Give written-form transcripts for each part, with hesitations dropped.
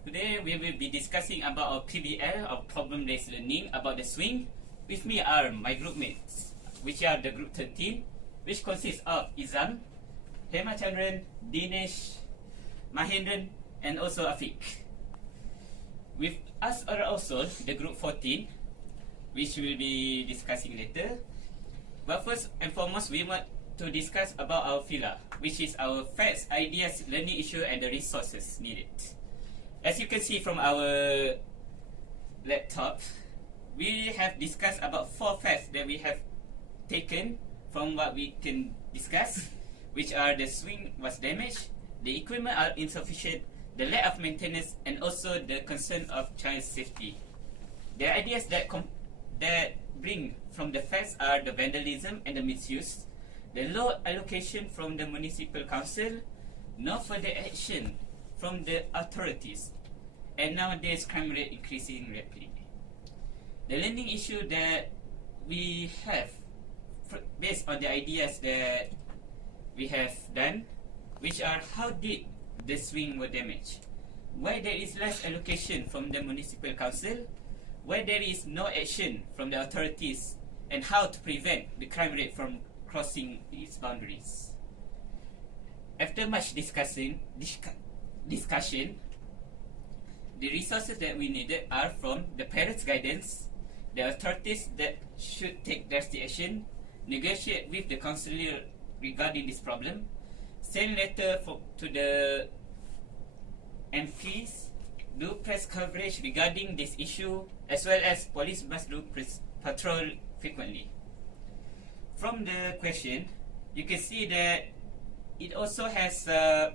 Today we will be discussing about our PBL, our problem-based learning, about the swing. With me are my group mates, which are the group 13, which consists of Izam, Hemachandran, Dinesh, Mahendran, and also Afiq. With us are also the group 14, which we will be discussing later. But first and foremost, we want to discuss about our FILA, which is our facts, ideas, learning issue, and the resources needed. As you can see from our laptop, we have discussed about 4 facts that we have taken from what we can discuss, which are the swing was damaged, the equipment are insufficient, the lack of maintenance, and also the concern of child safety. The ideas that bring from the facts are the vandalism and the misuse, the low allocation from the municipal council, no further action from the authorities, and nowadays crime rate increasing rapidly. The learning issue that we have based on the ideas that we have done, which are how did the swing were damaged, why there is less allocation from the municipal council, why there is no action from the authorities, and how to prevent the crime rate from crossing its boundaries. After much discussion, the resources that we needed are from the parents' guidance, the authorities that should take drastic action, negotiate with the councillor regarding this problem, send letter to the MPs, do press coverage regarding this issue, as well as police must do patrol frequently. From the question, you can see that it also has a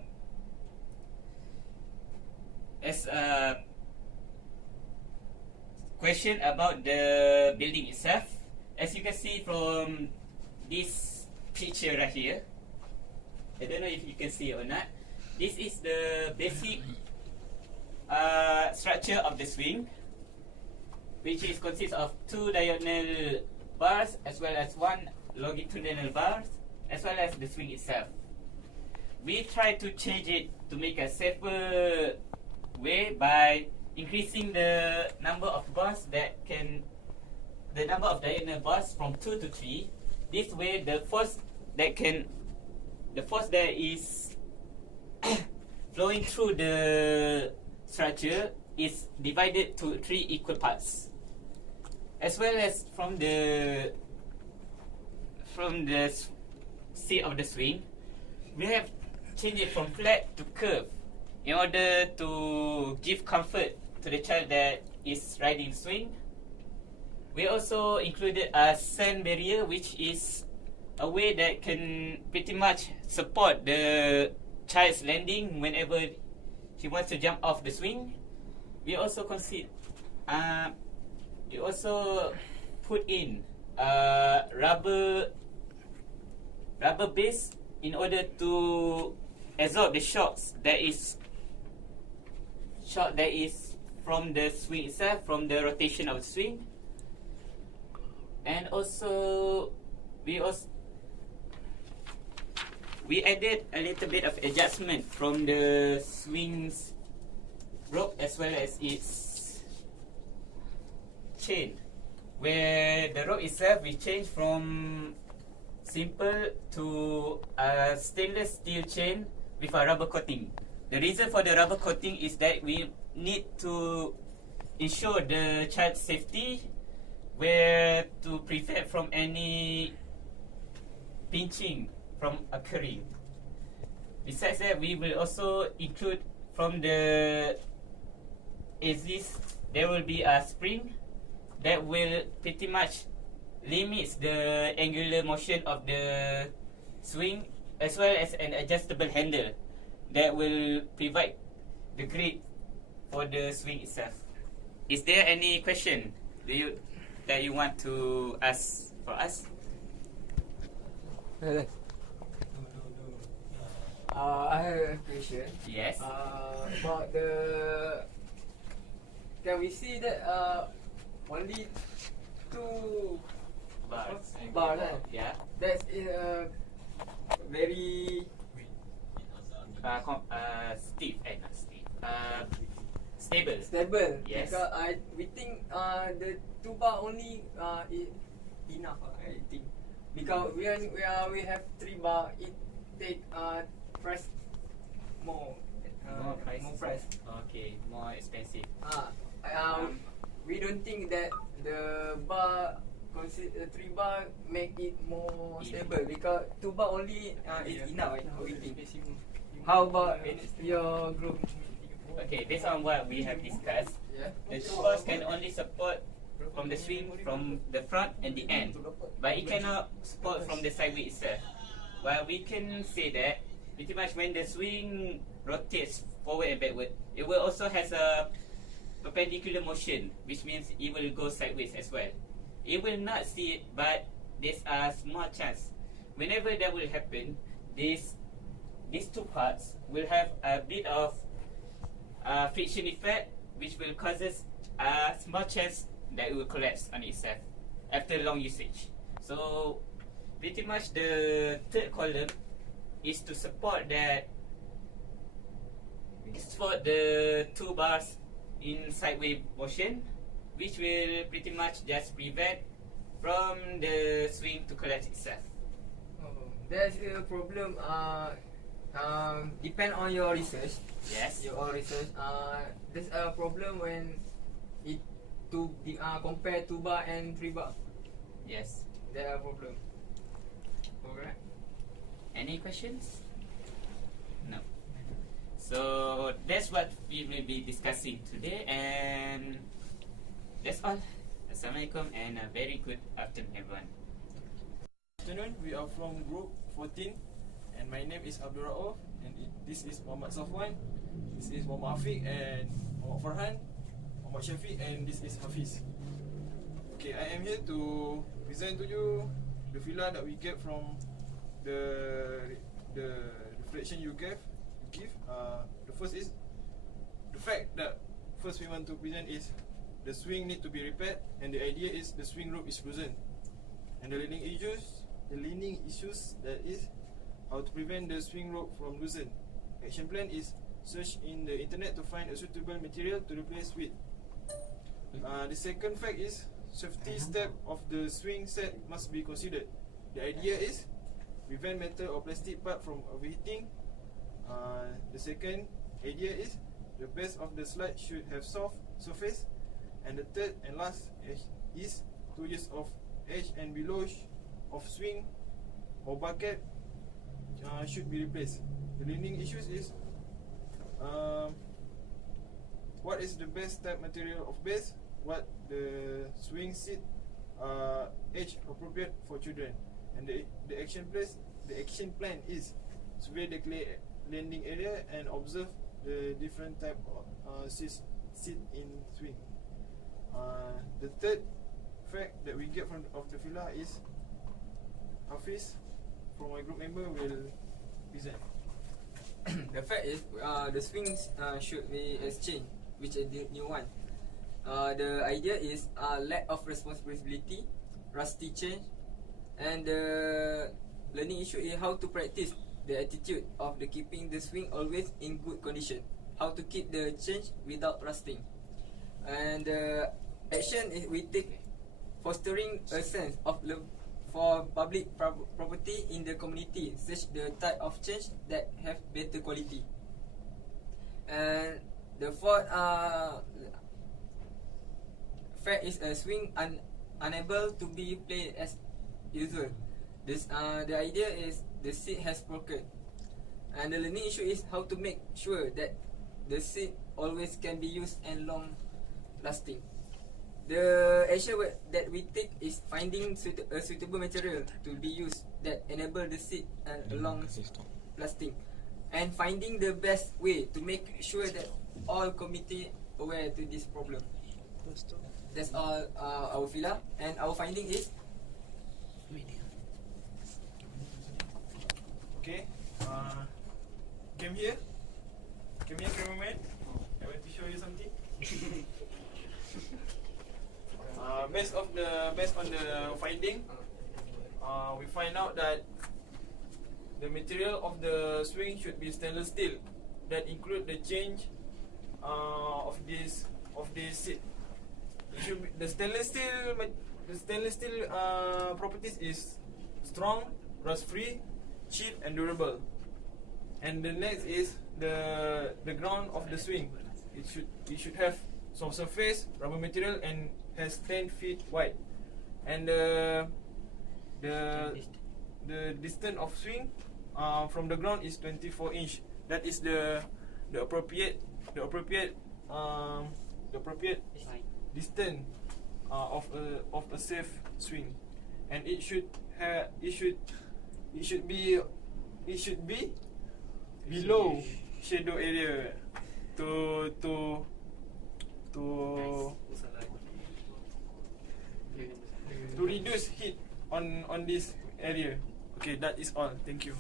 question about the building itself. As you can see from this picture right here, I don't know if you can see it or not. This is the basic structure of the swing, which is consists of 2 diagonal bars as well as 1 longitudinal bars, as well as the swing itself. We try to change it to make a safer way by increasing the number of bars the number of diagonal bars from 2 to 3. This way, the force that is flowing through the structure is divided to 3 equal parts. As well as from the seat of the swing, we have changed it from flat to curve in order to give comfort to the child that is riding the swing. We also included a sand barrier, which is a way that can pretty much support the child's landing whenever he wants to jump off the swing. We also put in a rubber base in order to absorb the shocks that is from the swing itself, from the rotation of the swing. And also we added a little bit of adjustment from the swing's rope as well as its chain, where the rope itself we changed from simple to a stainless steel chain with a rubber coating. The reason for the rubber coating is that we need to ensure the child's safety, where to prevent from any pinching from occurring. Besides that, we will also include from the axis, there will be a spring that will pretty much limits the angular motion of the swing, as well as an adjustable handle that will provide the grip for the swing itself. Is there any question that you want to ask for us? I have a question. Yes. About can we see that only 2 Bars. bars? Yeah. That's very Stiff, not stiff. stable. stable. Yes. Because we think the 2 bar only enough. I think because we have 3 bar, it take price more. More price. More price. Okay, more expensive. We don't think that the bar 3 bar make it more stable because 2 bar only is enough. We think. How about your group? Okay, based on what we have discussed, Yeah. the 2 bars can only support from the swing from the front and the end, but it cannot support from the sideways itself. Well, we can say that pretty much when the swing rotates forward and backward, it will also has a perpendicular motion, which means it will go sideways as well. It will not see it, but there's a small chance. Whenever that will happen, these 2 parts will have a bit of friction effect, which will causes a small chance that it will collapse on itself after long usage. So pretty much the third column is to support that, support the 2 bars in sideways motion, which will pretty much just prevent from the swing to collapse itself. There's a problem. Depend on your research. Yes. Your research. There's a problem when it compare 2 bar and 3 bar. Yes. There are problem. Alright. Any questions? No. So that's what we will be discussing today, and that's all. Assalamualaikum and a very good afternoon, everyone. Afternoon, we are from Group 14, and my name is Abdul Rauf, and this is Muhammad Safwan, this is Muhammad Afiq, and Muhammad Farhan, Muhammad Shafiq, and this is Hafiz. Okay, I am here to present to you the fila that we get from the reflection you give. The first is the fact that first we want to present is the swing need to be repaired, and the idea is the swing rope is frozen, and the leaning issues that is how to prevent the swing rope from loosen. Action plan is search in the internet to find a suitable material to replace with. The second fact is safety step of the swing set must be considered. The idea is prevent metal or plastic part from overheating. The second idea is the base of the slide should have soft surface, and the third and last is 2 years of edge and below of swing or bucket should be replaced. The leaning issues is what is the best type material of base, what the swing seat age appropriate for children, and the action plan is survey the clay landing area and observe the different type of seat in swing. The third fact that we get from of the fila is Hafiz from my group member will present. The fact is the swings should be exchanged, which is the new one. The idea is lack of responsibility, rusty change, and the learning issue is how to practice the attitude of the keeping the swing always in good condition, how to keep the change without rusting, and the action is we take fostering a sense of love for public property in the community, such the type of change that have better quality. And the fourth fact is a swing unable to be played as usual. The idea is the seat has broken, and the learning issue is how to make sure that the seat always can be used and long lasting. The action that we take is finding a suitable material to be used that enable the seat and long lasting, and finding the best way to make sure that all committee aware to this problem. That's all our fila, and our finding is Okay, come here, cameraman. I want to show you something. Based on the finding, we find out that the material of the swing should be stainless steel. That include the change of this seat. It should be, the stainless steel properties is strong, rust free, cheap and durable. And the next is the ground of the swing. It should have soft surface, rubber material, and has 10 feet wide. And the distance of swing from the ground is 24 inch. That is the appropriate distance of a safe swing. And it should be below shadow area to reduce heat on this area. Okay, that is all. Thank you.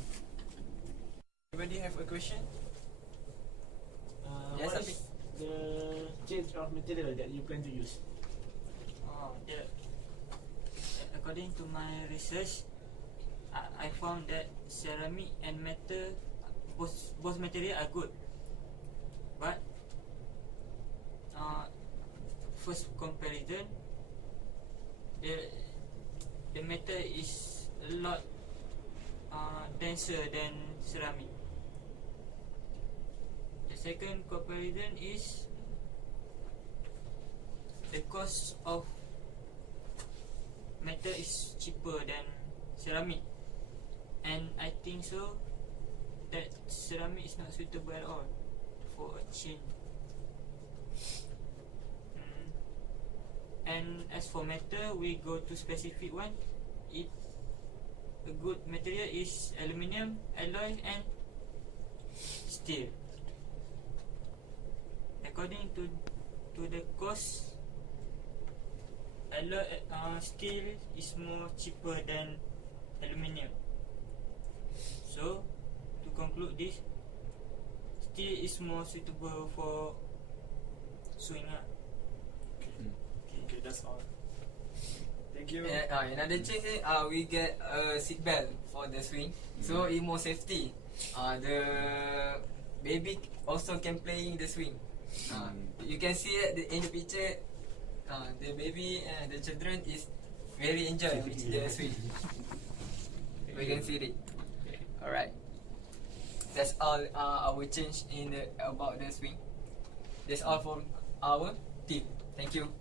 Anybody have a question? Yes, What Afiq. is the change of material that you plan to use? According to my research, I found that ceramic and metal, both material are good, but first comparison, the metal is a lot denser than ceramic. The second comparison is the cost of metal is cheaper than ceramic, and I think so that ceramic is not suitable at all for a chain. And as for metal, we go to specific one. It a good material is aluminium, alloy, and steel. According to the cost, alloy steel is more cheaper than aluminium. So to conclude this, steel is more suitable for swing. Okay, that's all. Thank you. Another change is we get a seat belt for the swing, so it more safety. The baby also can play in the swing. You can see it in the picture. The baby and the children is very enjoy with the swing. We can see it. Alright. That's all our change about the swing. That's all from our team. Thank you.